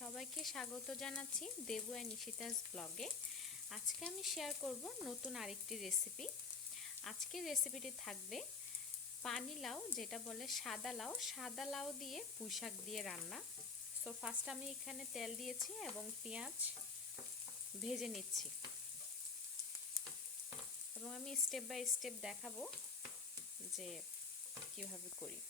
সবাইকে স্বাগত জানাচ্ছি দেবু অ্যান্ড নিশিতাস ব্লগে আজকে আমি শেয়ার করব নতুন আরেকটি রেসিপি আজকের রেসিপিটি থাকবে পানি লাউ, যেটা বলে সাদা লাউ। সাদা লাউ দিয়ে পুঁইশাক দিয়ে রান্না। সো ফার্স্ট আমি এখানে তেল দিয়েছি এবং পেঁয়াজ ভেজে নিচ্ছি। এবং আমি স্টেপ বাই স্টেপ দেখাবো যে কীভাবে করি।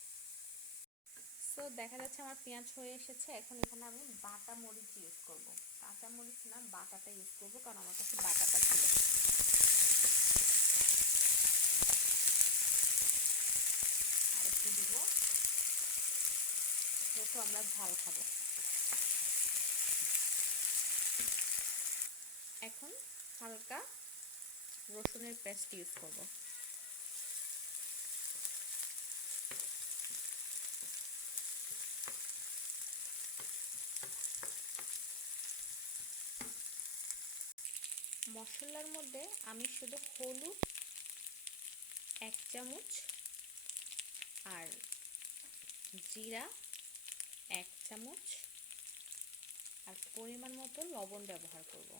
সো দেখা যাচ্ছে আমার পেঁয়াজ হয়ে এসেছে। এখন এখানে আমি বাটা মরিচ ইউজ করব। কাঁচা মরিচ না, বাটাটা ইউজ করব কারণ আমার কাছে বাটাটা ছিল। আর একটু দিব। যেহেতু আমরা ঝাল খাব। এখন হালকা রসুনের পেস্ট ইউজ করব। মশলার মধ্যে আমি শুধু হলুদ এক চামচ আর জিরা এক চামচ আর পরিমাণ মতো লবণ ব্যবহার করব।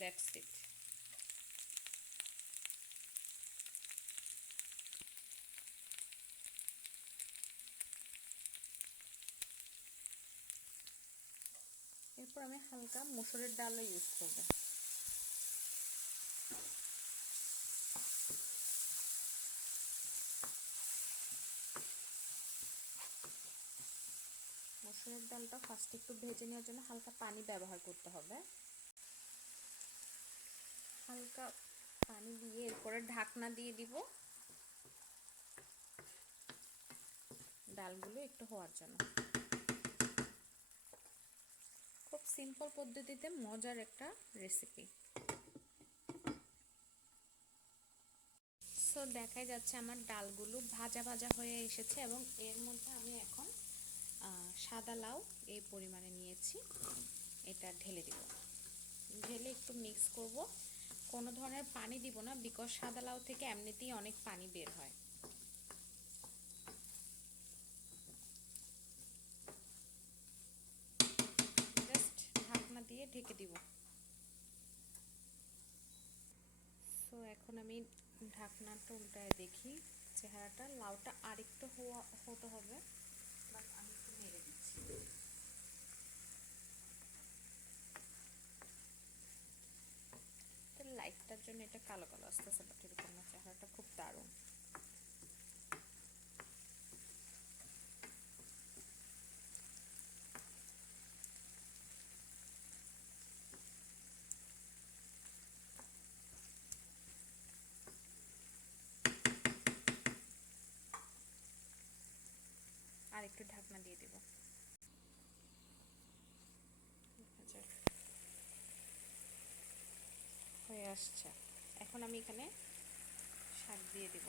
দ্যাটস ইট এরপর আমি হালকা মসুরের ডালও ইউজ করব। মসুরের ডালটা ফার্স্ট একটু ভেজে নেওয়ার জন্য হালকা পানি ব্যবহার করতে হবে। হালকা পানি দিয়ে এরপরে ঢাকনা দিয়ে দিব। ডালগুলো একটু হওয়ার জন্য খুব সিম্পল পদ্ধতিতে মজার একটা রেসিপি সো দেখাই যাচ্ছে আমার ডালগুলো ভাজা ভাজা হয়ে এসেছে এবং এর মধ্যে আমি এখন সাদা লাউ এই পরিমাণে নিয়েছি। এটা ঢেলে দিব। ঢেলে একটু মিক্স করব। কোনো ধরনের পানি দিব না বিকজ সাদা লাউ থেকে এমনিতেই অনেক পানি বের হয় ঢাকনা দিয়ে ঢেকে দিব। সো এখন আমি ঢাকনাটা উল্টায় দেখি, চেহারাটা। লাউটা আরেকটু হওয়া, হতে হবে। আমি একটু মেরে দিচ্ছি। লাইটটার জন্য এটা কালো কালো আসতেছে বাট এরকম না চেহারাটা খুব দারুণ আর একটু ঢাকনা দিয়ে দিব। হয়ে আসছে। এখন আমি এখানে শাক দিয়ে দিব।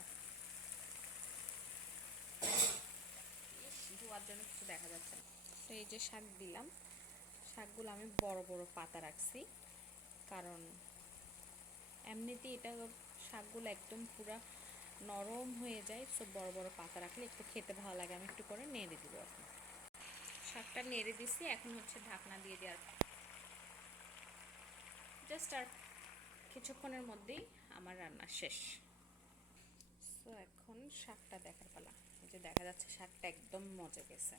ধোয়ার জন্য কিছু দেখা যাচ্ছে না। তো এই যে শাক দিলাম, শাকগুলো আমি বড় বড় পাতা রাখছি। কারণ এমনিতেই এটা শাকগুলো একদম পুরা নরম হয়ে যায়, সব বড় বড় পাতা রাখলে একটু খেতে ভালো লাগে। আমি একটু করে নেড়ে দিব এখন। শাকটা নেড়ে দিছি, এখন হচ্ছে ঢাকনা দিয়ে দেওয়ার। জাস্ট আর কিছুক্ষণের মধ্যেই আমার রান্না শেষ। সো এখন শাকটা দেখার পালা। যে দেখা যাচ্ছে শাকটা একদম মজা গেছে।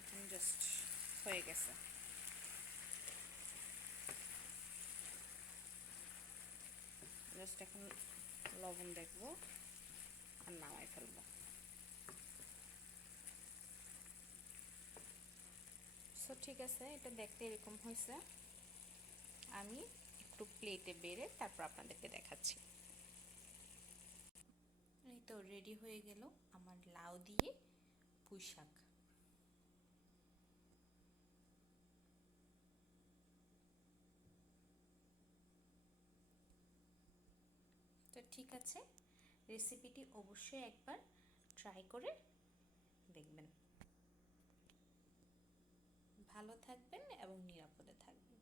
এখন জাস্ট হয়ে গেছে। জাস্ট এখন লবণ দেখব আর নামাই ফেলব। সো ঠিক আছে, এটা দেখতে এরকম হয়েছে। আমি একটু প্লেটে বেড়ে তারপর আপনাদেরকে দেখাচ্ছি। এই তো রেডি হয়ে গেল আমার লাউ দিয়ে পুঁই শাক ঠিক আছে? রেসিপিটি অবশ্যই একবার ট্রাই করে দেখবেন। ভালো থাকবেন এবং নিরাপদে থাকবেন।